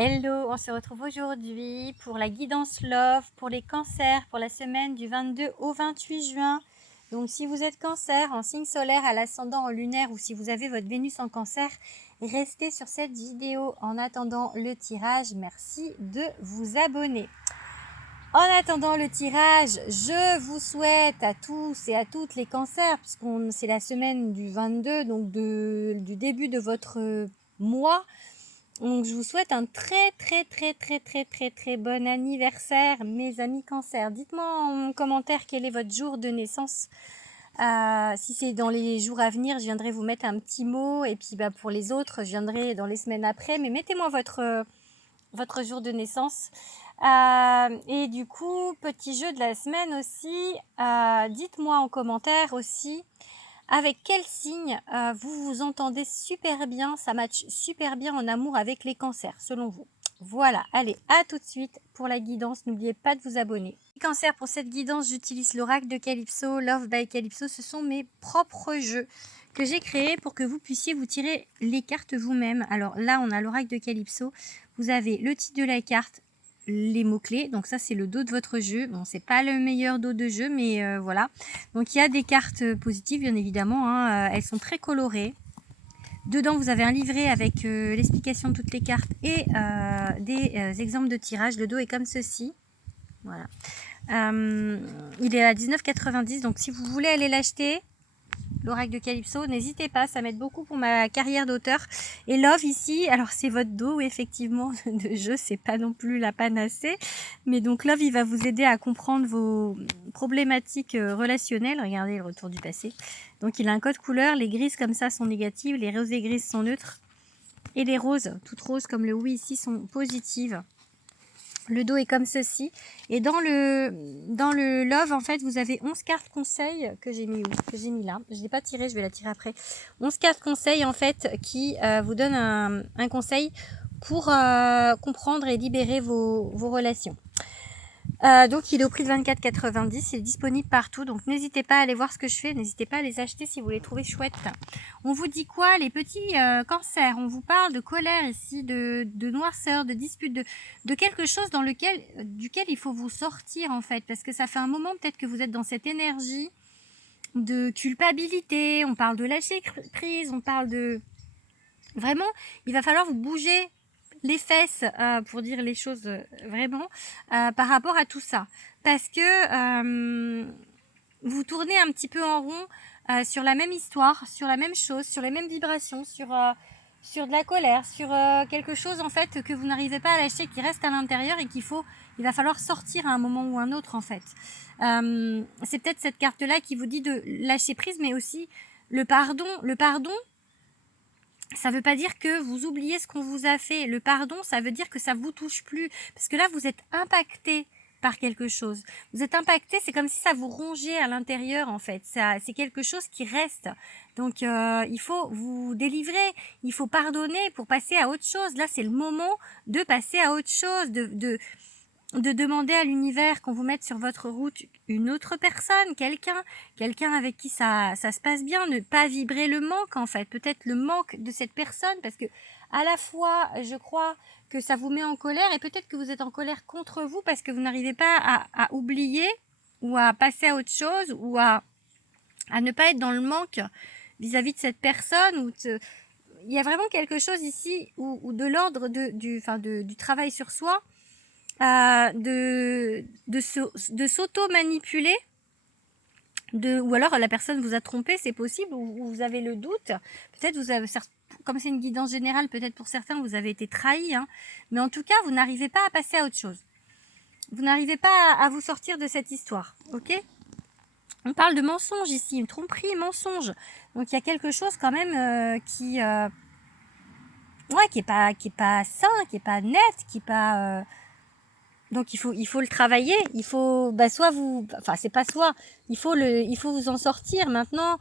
Hello, on se retrouve aujourd'hui pour la guidance Love pour les cancers pour la semaine du 22 au 28 juin. Donc si vous êtes cancer en signe solaire à l'ascendant en lunaire ou si vous avez votre Vénus en cancer, restez sur cette vidéo en attendant le tirage. Merci de vous abonner. En attendant le tirage, je vous souhaite à tous et à toutes les cancers, puisqu'on c'est la semaine du 22, donc du début de votre mois. Donc je vous souhaite un très bon anniversaire, mes amis cancer. Dites-moi en commentaire quel est votre jour de naissance. Si c'est dans les jours à venir, je viendrai vous mettre un petit mot. Et puis pour les autres, je viendrai dans les semaines après. Mais mettez-moi votre jour de naissance. Et du coup, petit jeu de la semaine aussi. Dites-moi en commentaire aussi avec quel signe vous vous entendez super bien, ça match super bien en amour avec les cancers, selon vous. Voilà, allez, à tout de suite pour la guidance. N'oubliez pas de vous abonner. Les cancers, pour cette guidance, j'utilise l'oracle de Calypso, Love by Calypso. Ce sont mes propres jeux que j'ai créés pour que vous puissiez vous tirer les cartes vous-même. Alors là, on a l'oracle de Calypso. Vous avez le titre de la carte, les mots-clés. Donc ça, c'est le dos de votre jeu. Bon, c'est pas le meilleur dos de jeu, mais voilà. Donc il y a des cartes positives, bien évidemment. Hein. Elles sont très colorées. Dedans, vous avez un livret avec l'explication de toutes les cartes et des exemples de tirage. Le dos est comme ceci. Voilà. Il est à 19,90. Donc si vous voulez aller l'acheter, l'oracle de Calypso, n'hésitez pas, ça m'aide beaucoup pour ma carrière d'auteur. Et Love ici, alors c'est votre dos effectivement de jeu, c'est pas non plus la panacée, mais donc Love il va vous aider à comprendre vos problématiques relationnelles. Regardez le retour du passé. Donc il a un code couleur, les grises comme ça sont négatives, les roses et grises sont neutres, et les roses, toutes roses comme le oui ici, sont positives. Le dos est comme ceci. Et dans le Love, en fait, vous avez 11 cartes conseils que j'ai mis où? Que j'ai mis là. Je ne l'ai pas tiré, je vais la tirer après. 11 cartes conseils, en fait, qui vous donnent un conseil pour comprendre et libérer vos relations. Donc il est au prix de 24,90, il est disponible partout, donc n'hésitez pas à aller voir ce que je fais, n'hésitez pas à les acheter si vous les trouvez chouettes. On vous dit quoi les petits cancers? On vous parle de colère ici, de noirceur, de dispute, de quelque chose duquel il faut vous sortir en fait, parce que ça fait un moment peut-être que vous êtes dans cette énergie de culpabilité, on parle de lâcher prise, on parle de... Vraiment, il va falloir vous bouger les fesses pour dire les choses vraiment par rapport à tout ça, parce que vous tournez un petit peu en rond sur la même histoire, sur la même chose, sur les mêmes vibrations, sur de la colère, sur quelque chose en fait que vous n'arrivez pas à lâcher, qui reste à l'intérieur et il va falloir sortir à un moment ou un autre en fait. C'est peut-être cette carte là qui vous dit de lâcher prise, mais aussi le pardon. Le pardon, ça veut pas dire que vous oubliez ce qu'on vous a fait. Le pardon, ça veut dire que ça vous touche plus. Parce que là, vous êtes impacté par quelque chose. Vous êtes impacté, c'est comme si ça vous rongeait à l'intérieur, en fait. C'est quelque chose qui reste. Donc, il faut vous délivrer. Il faut pardonner pour passer à autre chose. Là, c'est le moment de passer à autre chose, de demander à l'univers qu'on vous mette sur votre route une autre personne, quelqu'un avec qui ça se passe bien, ne pas vibrer le manque en fait, peut-être le manque de cette personne, parce que à la fois je crois que ça vous met en colère et peut-être que vous êtes en colère contre vous parce que vous n'arrivez pas à oublier ou à passer à autre chose ou à ne pas être dans le manque vis-à-vis de cette personne. Il y a vraiment quelque chose ici où de l'ordre du travail sur soi, de s'auto-manipuler, ou alors la personne vous a trompé, c'est possible, ou vous avez le doute, peut-être vous avez, comme c'est une guidance générale, peut-être pour certains vous avez été trahi, hein, mais en tout cas vous n'arrivez pas à passer à autre chose, vous n'arrivez pas à vous sortir de cette histoire, ok? On parle de mensonge ici, une tromperie, mensonge, donc il y a quelque chose quand même qui est pas sain, qui est pas net, qui est pas donc il faut le travailler, il faut soit vous, enfin c'est pas soit, il faut vous en sortir maintenant.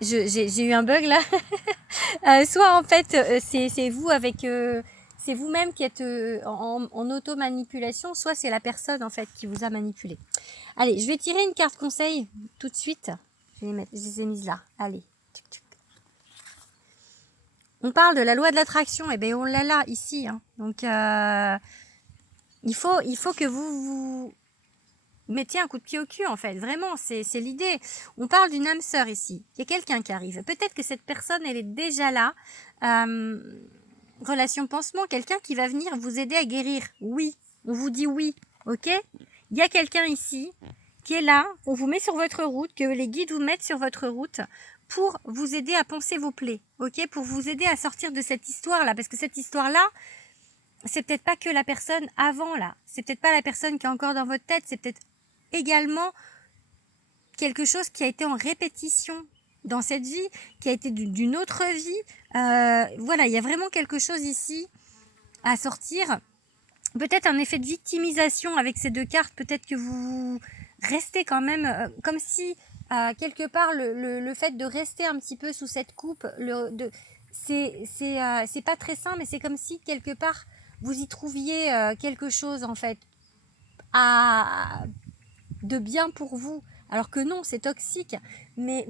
J'ai eu un bug là. Soit en fait c'est vous avec c'est vous-même qui êtes en auto-manipulation, soit c'est la personne en fait qui vous a manipulé. Allez, je vais tirer une carte conseil tout de suite. Je les ai mises là. Allez. On parle de la loi de l'attraction, et bien on l'a là, ici. Hein. Donc, il faut que vous mettiez un coup de pied au cul, en fait. Vraiment, c'est l'idée. On parle d'une âme sœur ici. Il y a quelqu'un qui arrive. Peut-être que cette personne, elle est déjà là. Relation pansement, quelqu'un qui va venir vous aider à guérir. Oui, on vous dit oui, ok? Il y a quelqu'un ici qui est là, on vous met sur votre route, que les guides vous mettent sur votre route pour vous aider à panser vos plaies, ok? Pour vous aider à sortir de cette histoire-là, parce que cette histoire-là, c'est peut-être pas que la personne avant, là. C'est peut-être pas la personne qui est encore dans votre tête, c'est peut-être également quelque chose qui a été en répétition dans cette vie, qui a été d'une autre vie. Voilà, il y a vraiment quelque chose ici à sortir. Peut-être un effet de victimisation avec ces deux cartes. Peut-être que vous restez quand même comme si quelque part le fait de rester un petit peu sous cette coupe, c'est pas très sain, mais c'est comme si quelque part vous y trouviez quelque chose en fait de bien pour vous. Alors que non, c'est toxique. Mais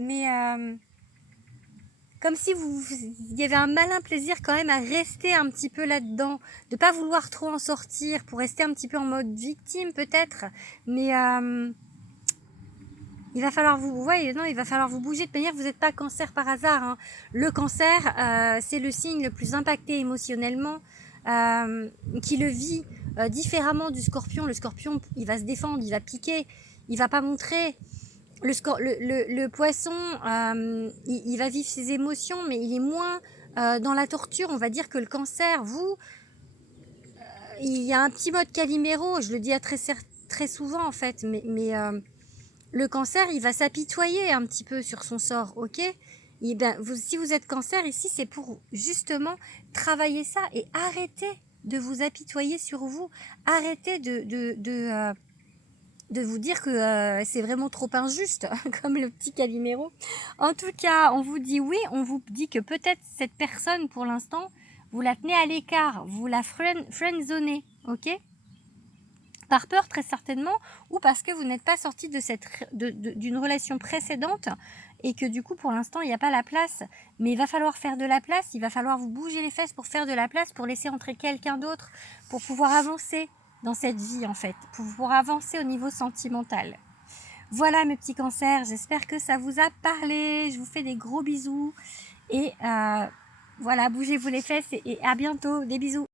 comme si il y avait un malin plaisir quand même à rester un petit peu là-dedans, de pas vouloir trop en sortir pour rester un petit peu en mode victime peut-être. Mais il va falloir il va falloir vous bouger de manière. Vous n'êtes pas cancer par hasard. Hein. Le cancer, c'est le signe le plus impacté émotionnellement, qui le vit différemment du scorpion. Le scorpion, il va se défendre, il va piquer, il va pas montrer. Le poisson, il va vivre ses émotions, mais il est moins dans la torture. On va dire que le cancer, il y a un petit mode Calimero, je le dis très souvent en fait, mais le cancer, il va s'apitoyer un petit peu sur son sort, ok? Si vous êtes cancer ici, c'est pour justement travailler ça et arrêter de vous apitoyer sur vous, arrêter de vous dire que c'est vraiment trop injuste, comme le petit Calimero. En tout cas, on vous dit oui, on vous dit que peut-être cette personne, pour l'instant, vous la tenez à l'écart, vous la friendzonez, ok? Par peur très certainement, ou parce que vous n'êtes pas sorti d'une relation précédente et que du coup pour l'instant il n'y a pas la place. Mais il va falloir faire de la place, il va falloir vous bouger les fesses pour faire de la place, pour laisser entrer quelqu'un d'autre, pour pouvoir avancer dans cette vie en fait, pour pouvoir avancer au niveau sentimental. Voilà mes petits cancers, j'espère que ça vous a parlé, je vous fais des gros bisous et voilà, bougez-vous les fesses et à bientôt, des bisous.